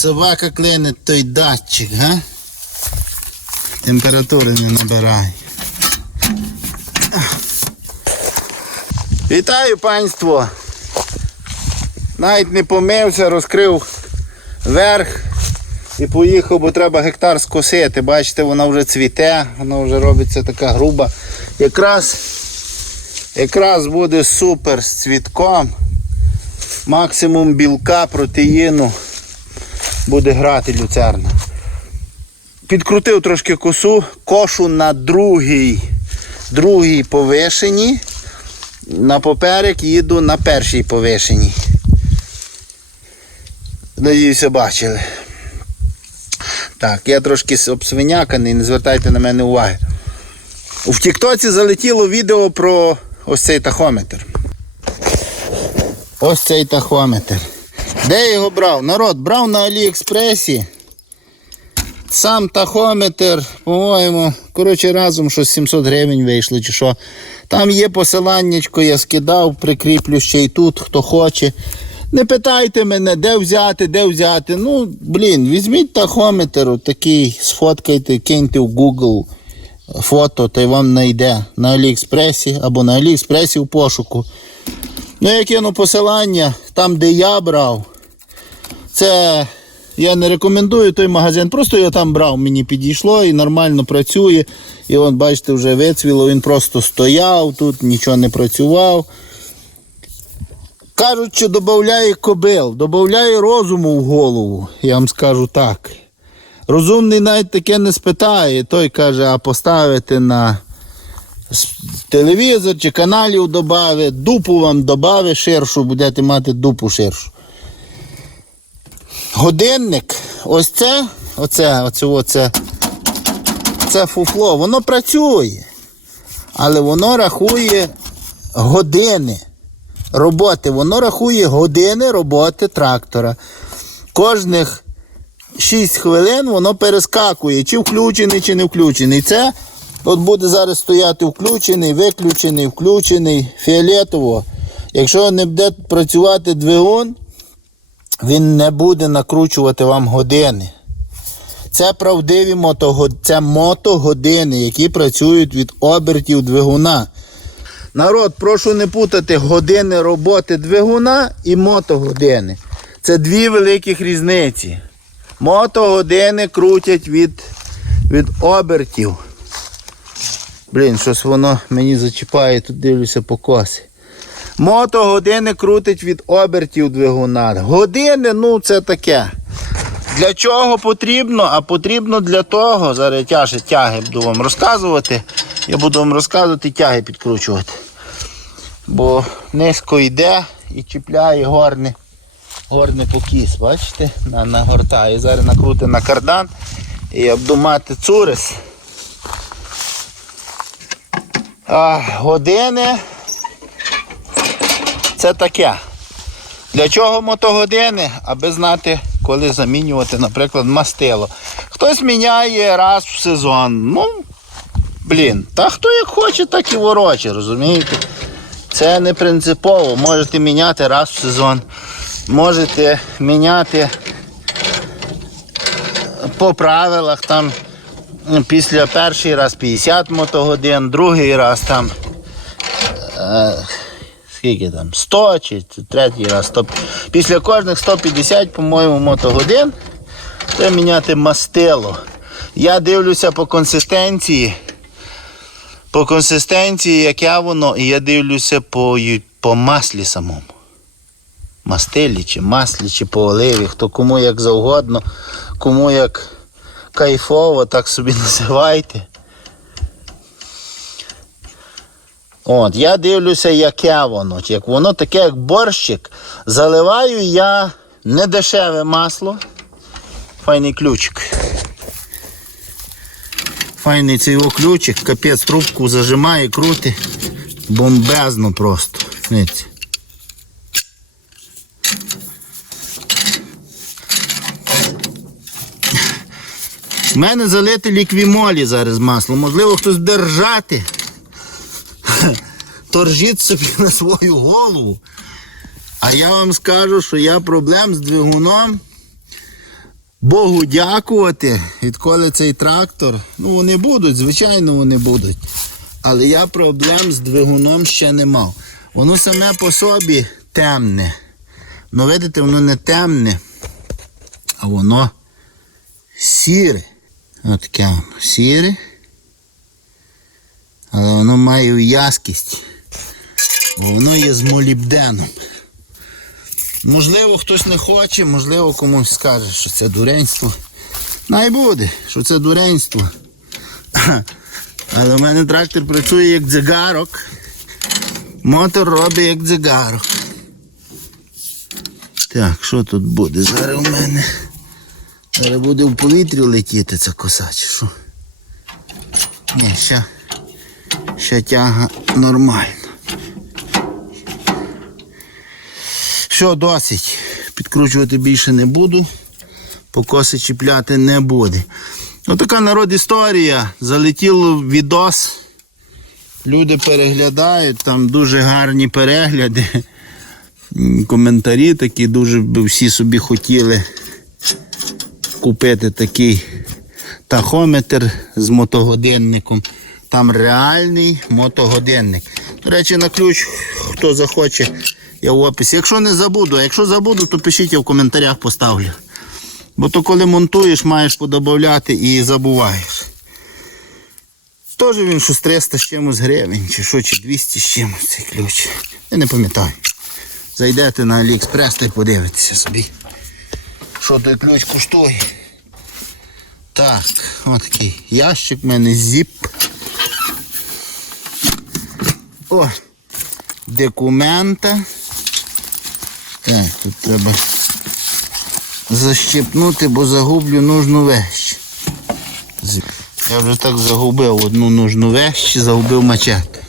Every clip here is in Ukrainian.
собака клине той датчик, га? Температури не набирає. Вітаю панство! Навіть не помився, розкрив верх і поїхав, бо треба гектар скосити. Бачите, вона вже цвіте, вона вже робиться така груба. Якраз, якраз буде супер з цвітком. Максимум білка, протеїну буде грати люцерна. Підкрутив трошки косу, кошу на другій, другій повишенні. На поперек їду на першій повишенні. Надіюся, бачили. Так, я трошки обсвиняканий, не звертайте на мене уваги. У Тіктоці залетіло відео про ось цей тахометр. Ось цей тахометр. Де його брав? Народ, брав на Аліекспресі. Сам тахометр, по-моєму, коротше, разом щось 700 гривень вийшло чи що. Там є посиланнячко, я скидав, прикріплю ще й тут, хто хоче. Не питайте мене, де взяти, де взяти. Ну, блін, візьміть тахометр, такий, сфоткайте, киньте в Google фото, та й вам знайде на Аліекспресі або на Аліекспресі в пошуку. Ну, я кину посилання, там, де я брав. Це я не рекомендую той магазин, просто я там брав, мені підійшло і нормально працює. І от, бачите, вже вицвіло, він просто стояв тут, нічого не працював. Кажуть, що додає кобил, додає розуму в голову, я вам скажу так. Розумний навіть таке не спитає. Той каже, а поставити на телевізор чи каналів додати, дупу вам додати ширшу, будете мати дупу ширшу. Годинник, ось це, оце, оце, оце, це фуфло, воно працює, але воно рахує години роботи, воно рахує години роботи трактора. Кожних 6 хвилин воно перескакує, чи включений, чи не включений. Це от буде зараз стояти включений, виключений, включений, фіолетово. Якщо не буде працювати двигун, він не буде накручувати вам години. Це правдиві мотогодини, це мотогодини, які працюють від обертів двигуна. Народ, прошу не путати години роботи двигуна і мотогодини. Це дві великих різниці. Мотогодини крутять від, від обертів. Блін, щось воно мені зачіпає, тут дивлюся по косі. Мотогодини крутить від обертів двигуна. Години, ну це таке. Для чого потрібно? А потрібно для того, зараз я тяги, буду вам розказувати. Я буду вам розказувати тяги підкручувати. Бо низько йде і чіпляє горне, горне покіс, бачите? На, нагортає. Зараз накрути на кардан і я буду мати цурис. А, години це таке. Для чого мотогодини? Аби знати, коли замінювати, наприклад, мастило. Хтось міняє раз в сезон. Ну, блін, та хто як хоче, так і вороче, розумієте? Це не принципово. Можете міняти раз в сезон. Можете міняти по правилах там після перший раз 50 мотогодин, другий раз там е, скільки там 100 чи третій раз 100. Після кожних 150, по-моєму, мотогодин треба міняти мастило. Я дивлюся по консистенції. По консистенції, яке воно, і я дивлюся по, по маслі самому. Мастилі чи маслі, чи по оливі, хто кому як завгодно, кому як кайфово, так собі називайте. От, я дивлюся, яке воно. Як воно таке, як борщик. Заливаю я недешеве масло. Файний ключик. Файний цей його ключик, капець трубку зажимає, крути. Бомбезно просто. Дивіться. У мене залити ліквімолі зараз масло. Можливо, хтось буде ржати. Торжіть собі на свою голову. А я вам скажу, що я проблем з двигуном Богу дякувати, відколи цей трактор. Ну, вони будуть, звичайно, вони будуть. Але я проблем з двигуном ще не мав. Воно саме по собі темне. Ну, видите, воно не темне, а воно сіре. Воно сіре. Але воно має в'язкість. Воно є з молібденом. Можливо, хтось не хоче, можливо, комусь скаже, що це дуренство. Най буде, що це дуренство. Але в мене трактор працює як дзигарок. Мотор робить як дзигарок. Так, що тут буде? Зараз у мене. Зараз буде в повітрі летіти ця коса, чи що? Ні, ще, ще тяга нормальна. Все, досить. Підкручувати більше не буду. Покоси чіпляти не буде. Отака народ історія. Залетіло відос. Люди переглядають, там дуже гарні перегляди. Коментарі такі, дуже би всі собі хотіли купити такий тахометр з мотогодинником. Там реальний мотогодинник. До речі, на ключ, хто захоче, я в описі. Якщо не забуду, а якщо забуду, то пишіть, я в коментарях поставлю. Бо то коли монтуєш, маєш подобавляти і забуваєш. Теж він щось 300 з чимось гривень, чи що, чи 200 з чимось цей ключ. Я не пам'ятаю. Зайдете на Аліекспрес та й подивитеся собі. Що той ключ коштує. Так, от такий ящик в мене зіп. О, документа. Так, тут треба защепнути, бо загублю нужну вещь. Я вже так загубив одну нужну вещь, загубив мачет.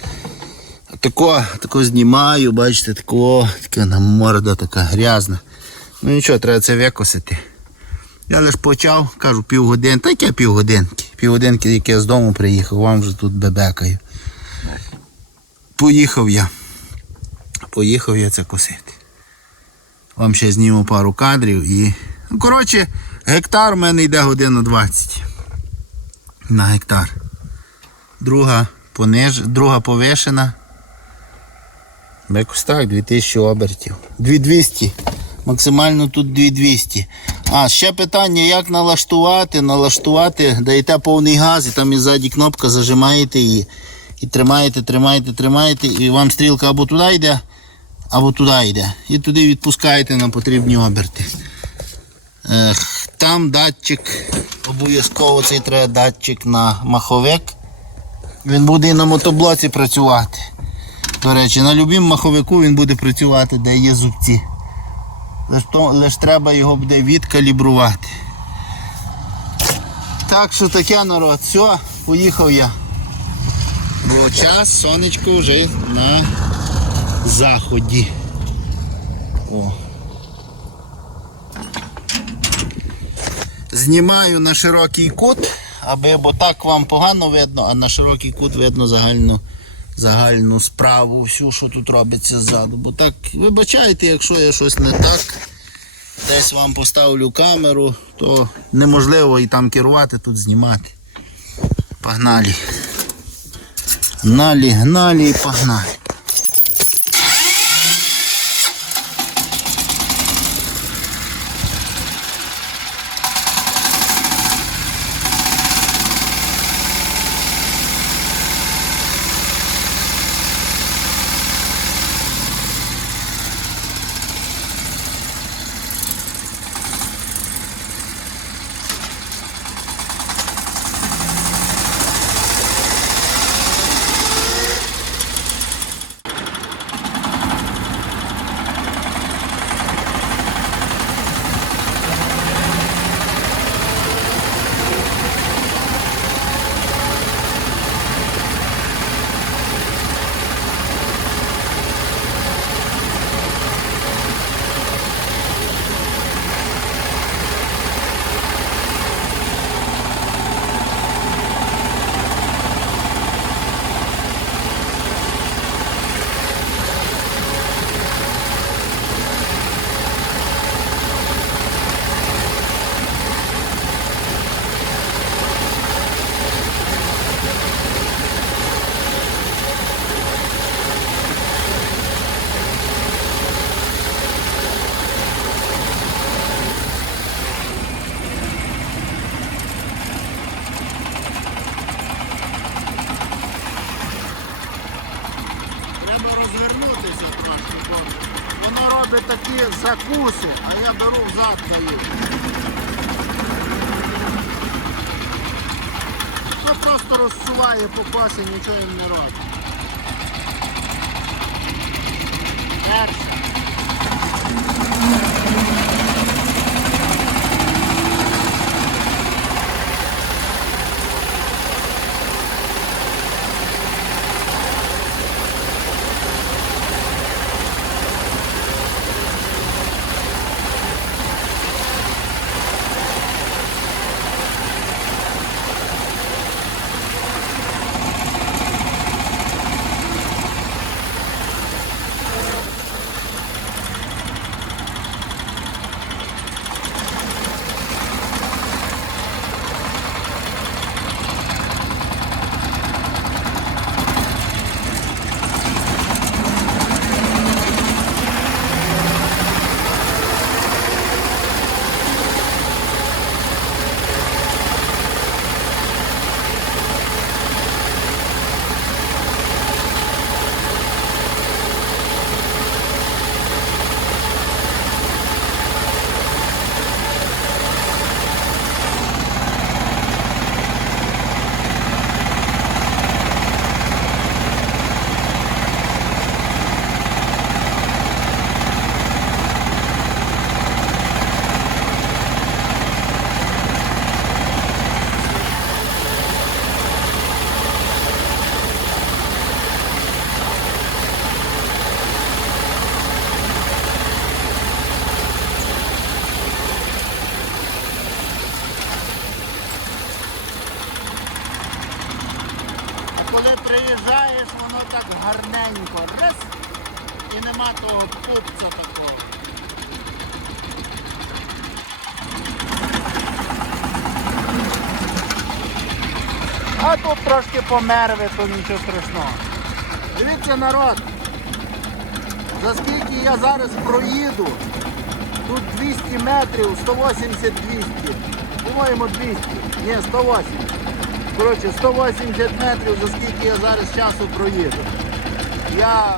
Тако, тако знімаю, бачите, тако, така на морда така грязна. Ну нічого, треба це викосити. Я лише почав, кажу, півгодини, та яке півгодинки. Півгодинки, як я з дому приїхав, вам вже тут бебекаю. Поїхав я. Поїхав я це косити. Вам ще зніму пару кадрів і. Ну, коротше, гектар у мене йде година 20 на гектар. Друга пониж... друга повишена. Якось так, 2000 обертів. 2200. Максимально тут 2200. А, ще питання, як налаштувати. Налаштувати, даєте повний газ і там іззаді кнопка, зажимаєте її. І тримаєте, тримаєте, тримаєте, і вам стрілка або туди йде, або туди йде. І туди відпускаєте на потрібні оберти. Там датчик, обов'язково цей треба датчик на маховик. Він буде і на мотоблоці працювати. До речі, на будь-якому маховику він буде працювати, де є зубці. Лиш, то, лиш треба його буде відкалібрувати. Так що таке народ. Все, поїхав я. Бо час сонечко вже на заході. О. Знімаю на широкий кут, аби, бо так вам погано видно, а на широкий кут видно загальну, загальну справу, всю, що тут робиться ззаду. Бо так, вибачайте, якщо я щось не так, десь вам поставлю камеру, то неможливо і там керувати, тут знімати. Погнали. Гнали, гнали і погнали. Беру. Це просто розсуває по пасі, нічого їм не робить. А тут трошки померви, то нічого страшного. Дивіться народ. За скільки я зараз проїду, тут 200 метрів, 180-200. По-моєму 200. Ні, 180. Коротше, 180 метрів, за скільки я зараз часу проїду. Я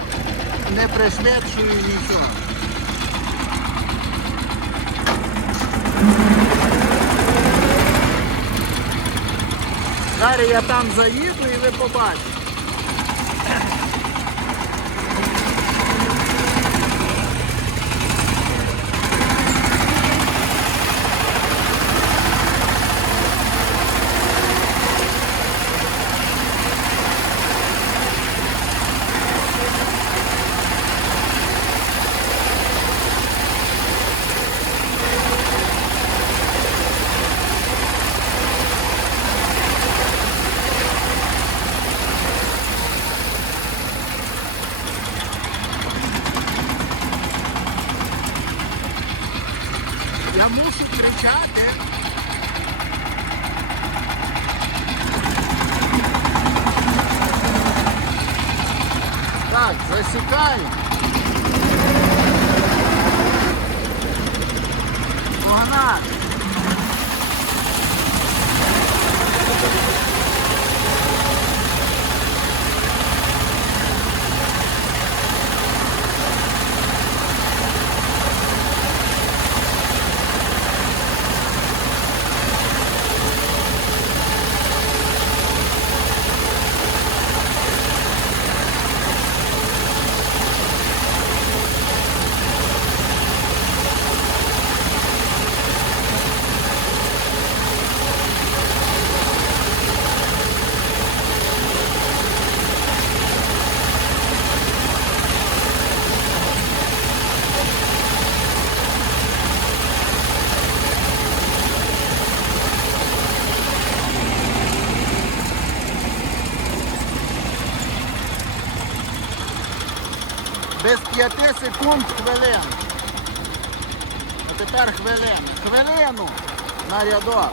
не пришвидшую нічого. Зараз я там заїду і ви побачите. 5 секунд хвилин. А тепер хвилини. Хвилину на рядок.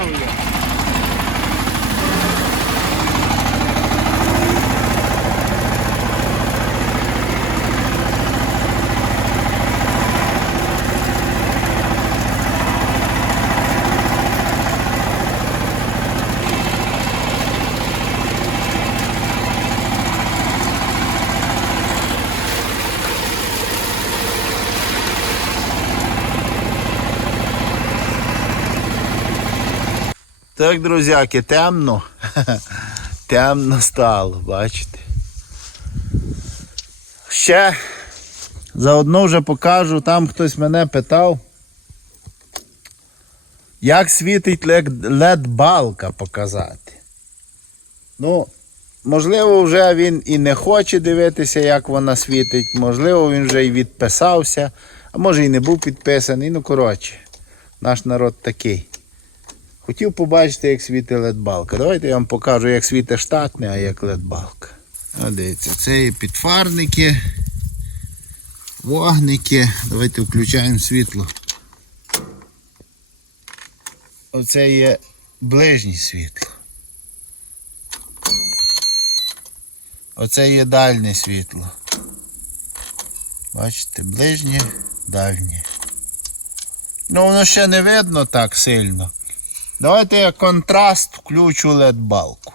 Audio. Так, друзяки, темно. темно стало, бачите. Ще заодно вже покажу, там хтось мене питав. Як світить LED-балка показати. Ну, можливо, вже він і не хоче дивитися, як вона світить. Можливо, він вже і відписався, а може і не був підписаний. Ну, коротше, наш народ такий. Хотів побачити, як світить ледбалка. Давайте я вам покажу, як світить штатне, а як ледбалка. О, дивіться, це є підфарники, вогники. Давайте включаємо світло. Оце є ближнє світло. Оце є дальнє світло. Бачите, ближнє, дальнє. Ну, воно ще не видно так сильно. Давайте я контраст включу LED-балку.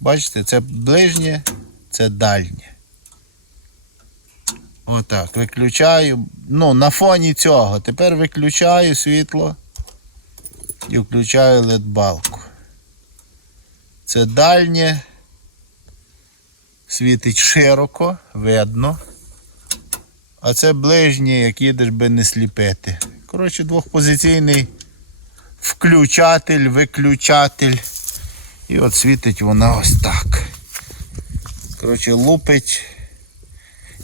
Бачите, це ближнє, це дальнє. Отак, виключаю. Ну, на фоні цього. Тепер виключаю світло і включаю LED-балку. Це дальнє. Світить широко, видно. А це ближнє, як їдеш би не сліпити. Коротше, двохпозиційний включатель, виключатель. І от світить вона ось так. Коротше, лупить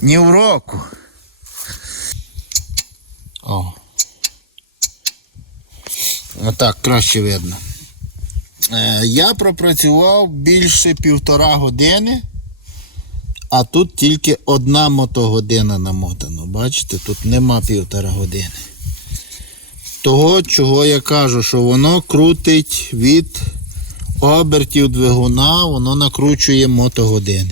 ні в року. О. Отак краще видно. Е, я пропрацював більше півтора години, а тут тільки одна мотогодина намотана. Бачите, тут нема півтора години того, чого я кажу, що воно крутить від обертів двигуна, воно накручує мотогодини.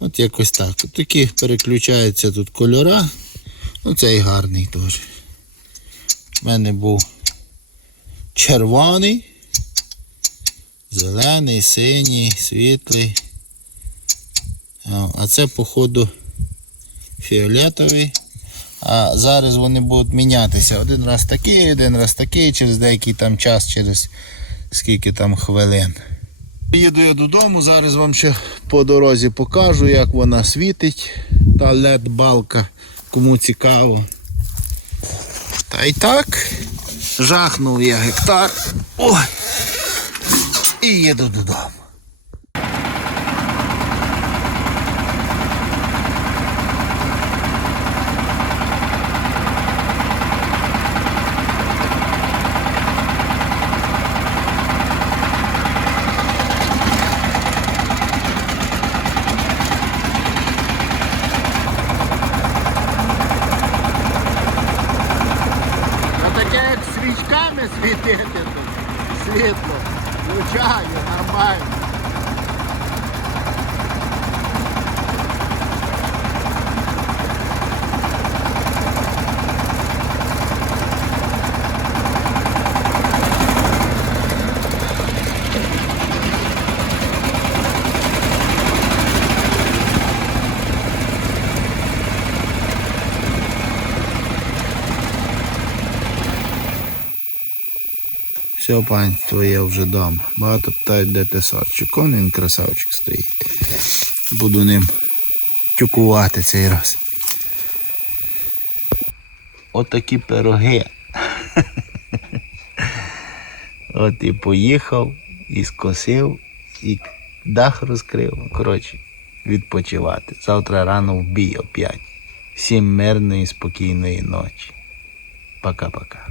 От якось так. От такі переключаються тут кольора. Ну цей гарний теж. У мене був червоний, зелений, синій, світлий. А це, походу, фіолетовий. А зараз вони будуть мінятися. Один раз такий, один раз такий, через деякий там час, через скільки там хвилин. Їду я додому, зараз вам ще по дорозі покажу, як вона світить. Та LED-балка, кому цікаво. Та й так, жахнув я гектар. Ой! І їду додому. А таке як свічками світити тут. Світло. Звичайно, нормально. Все, панство, я вже вдома. Багато питають, де ти сорчик. Он він красавчик стоїть. Буду ним тюкувати цей раз. Отакі пироги. От і поїхав, і скосив, і дах розкрив. Коротше, відпочивати. Завтра рано в бій опять. Всім мирної, спокійної ночі. Пока-пока.